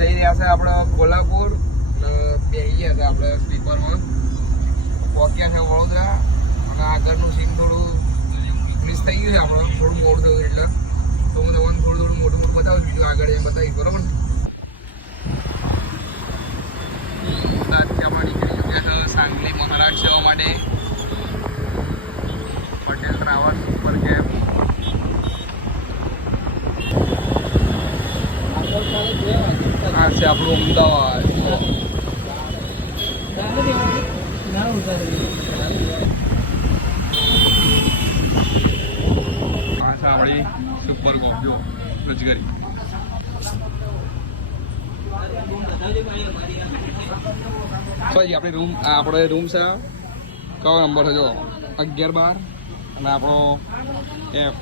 જઈ રહ્યા છે આપણે કોલ્હાપુર અને બેસી ગયા છે આપણે સ્લીપરમાં પહોંચ્યા છે વડોદરા અને આગળનું સીન થોડું મિસ થઈ ગયું છે આપણે થોડું મોડું થયું એટલે તો હું તમને થોડું મોટું બતાવું બીજું આગળ બતાવીશ બરાબર આજથી આપણે નીકળી ચૂક્યા છે સાંગલી મહારાજ જવા માટે પટેલ ટ્રાવેલ્સ ઉપર કેબ આ છે આપણું અમદાવાદ આ છે આપણી સુપર ગોપીઓ રજગરી આપણે રૂમ છે કયો નંબર છે જો 11-12 અને આપણો એફ